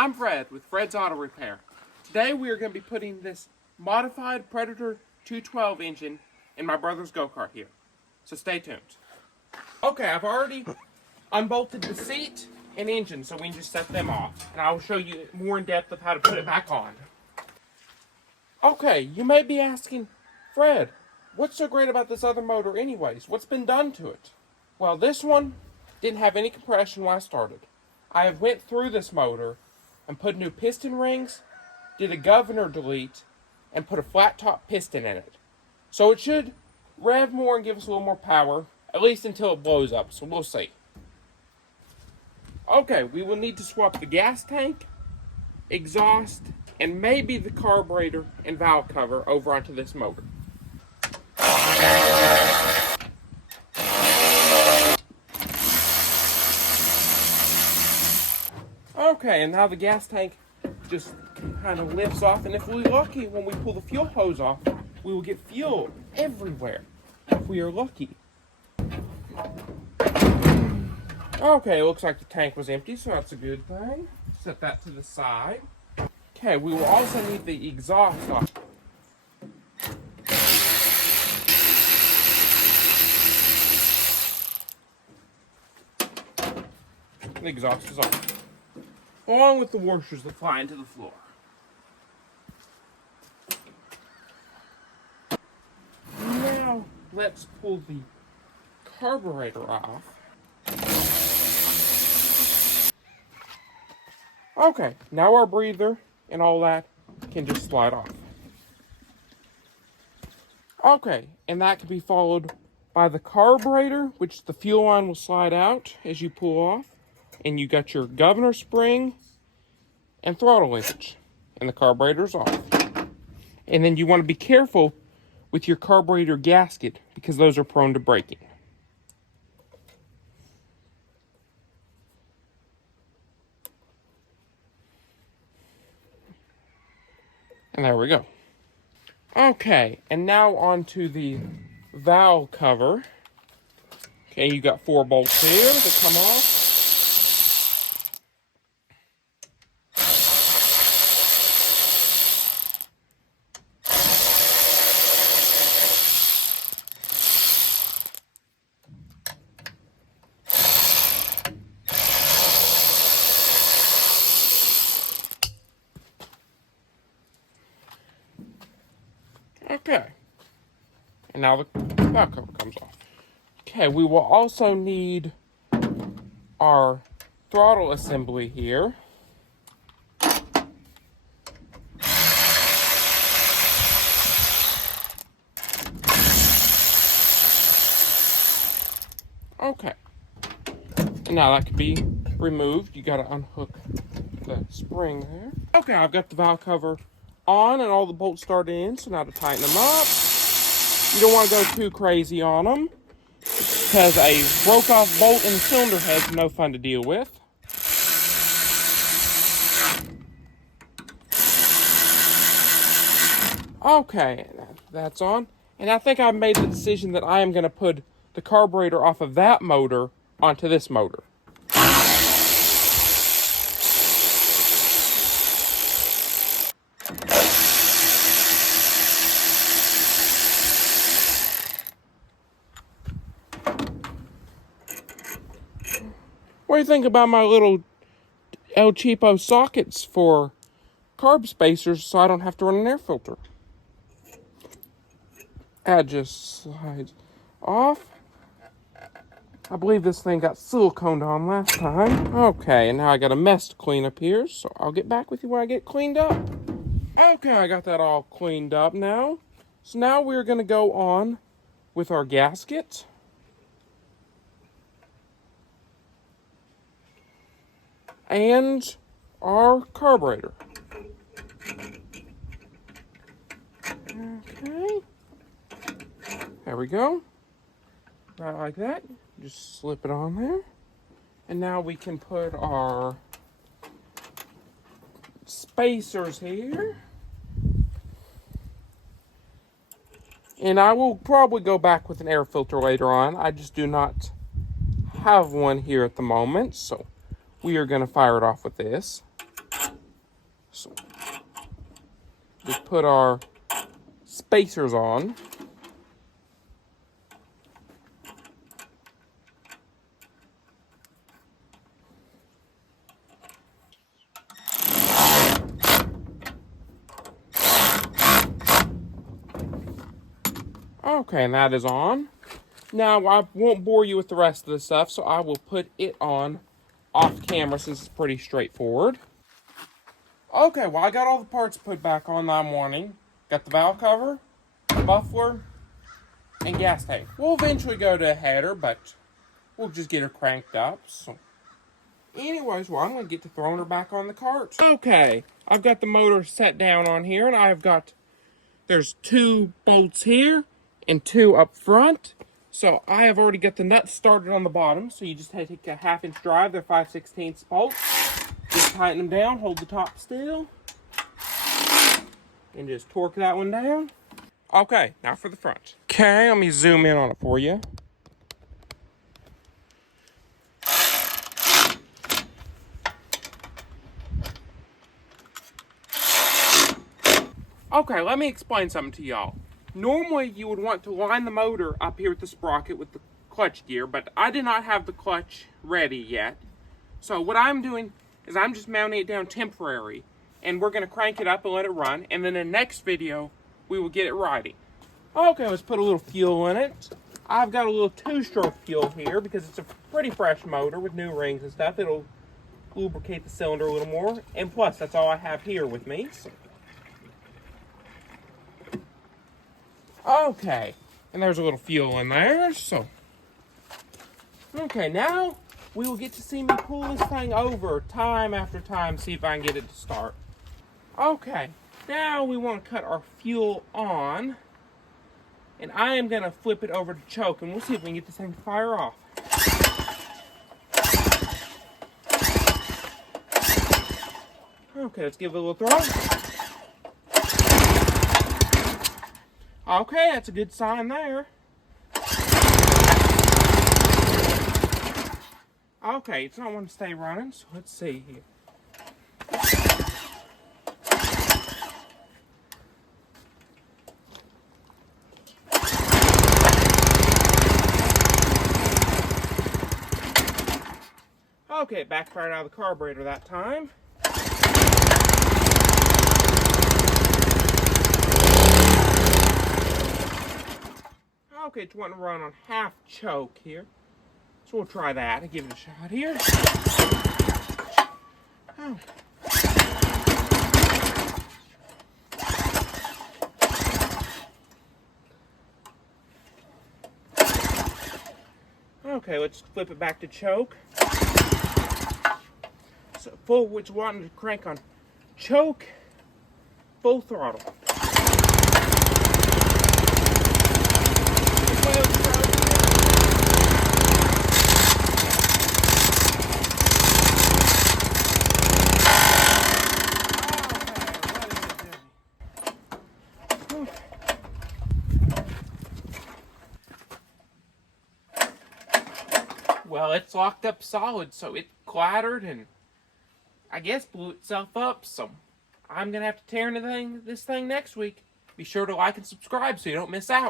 I'm Fred with Fred's Auto Repair. Today we are going to be putting this modified Predator 212 engine in my brother's go-kart here. So stay tuned. Okay, I've already unbolted the seat and engine so we can just set them off. And I will show you more in depth of how to put it back on. Okay, you may be asking, Fred, what's so great about this other motor anyways? What's been done to it? Well, this one didn't have any compression when I started. I have went through this motor and put new piston rings, did a governor delete, and put a flat top piston in it. So it should rev more and give us a little more power, at least until it blows up, so we'll see. Okay, we will need to swap the gas tank, exhaust, and maybe the carburetor and valve cover over onto this motor. Okay, and now the gas tank just kind of lifts off, and if we're lucky, when we pull the fuel hose off, we will get fuel everywhere, if we are lucky. Okay, it looks like the tank was empty, so that's a good thing. Set that to the side. Okay, we will also need the exhaust off. The exhaust is off, along with the washers that fly into the floor. Now, let's pull the carburetor off. Okay, now our breather and all that can just slide off. Okay, and that can be followed by the carburetor, which the fuel line will slide out as you pull off. And you got your governor spring and throttle linkage, and the carburetor's off. And then you want to be careful with your carburetor gasket because those are prone to breaking. And there we go. Okay, and now onto the valve cover. Okay, you got 4 bolts here that come off. Okay, and now the valve cover comes off. Okay, we will also need our throttle assembly here. Okay, and now that can be removed. You got to unhook the spring there. Okay, I've got the valve cover on and all the bolts started in, so now to tighten them up. You don't want to go too crazy on them because a broke off bolt in the cylinder head is no fun to deal with. Okay, that's on. And I think I've made the decision that I am going to put the carburetor off of that motor onto this motor. What do you think about my little El Cheapo sockets for carb spacers so I don't have to run an air filter? That just slides off. I believe this thing got siliconed on last time. Okay, and now I got a mess to clean up here, so I'll get back with you when I get cleaned up. Okay, I got that all cleaned up now. So now we're going to go on with our gasket. And our carburetor. Okay. There we go. Right like that. Just slip it on there. And now we can put our spacers here. And I will probably go back with an air filter later on. I just do not have one here at the moment, so we are going to fire it off with this. So just put our spacers on. Okay, and that is on. Now, I won't bore you with the rest of the stuff, so I will put it on off camera since it's pretty straightforward. Okay, well, I got all the parts put back on that I'm wanting. Got the valve cover, muffler, and gas tank. We'll eventually go to a header, but we'll just get her cranked up. So, anyways, well, I'm going to get to throwing her back on the cart. Okay, I've got the motor set down on here, and I've got, there's 2 bolts here and 2 up front. So I have already got the nuts started on the bottom. So you just take a 1/2-inch drive, they're 5/16 bolts. Just tighten them down, hold the top still, and just torque that one down. Okay, now for the front. Okay, let me zoom in on it for you. Okay, let me explain something to y'all. Normally, you would want to line the motor up here with the sprocket with the clutch gear, but I did not have the clutch ready yet. So what I'm doing is I'm just mounting it down temporary, and we're going to crank it up and let it run, and then in the next video, we will get it riding. Okay, let's put a little fuel in it. I've got a little 2-stroke fuel here because it's a pretty fresh motor with new rings and stuff. It'll lubricate the cylinder a little more, and plus, that's all I have here with me. So. Okay, and there's a little fuel in there, so. Okay, now we will get to see me pull this thing over time after time, see if I can get it to start. Okay, now we want to cut our fuel on, and I am going to flip it over to choke, and we'll see if we can get this thing to fire off. Okay, let's give it a little throw. Okay, that's a good sign there. Okay, it's not wanting to stay running, so let's see here. Okay, it backfired out of the carburetor that time. Okay, it's wanting to run on half choke here. So we'll try that and give it a shot here. Oh. Okay, let's flip it back to choke. So full, which wanting to crank on choke, full throttle. Well, it's locked up solid, so it clattered and I guess blew itself up. So I'm going to have to tear into this thing next week. Be sure to like and subscribe so you don't miss out.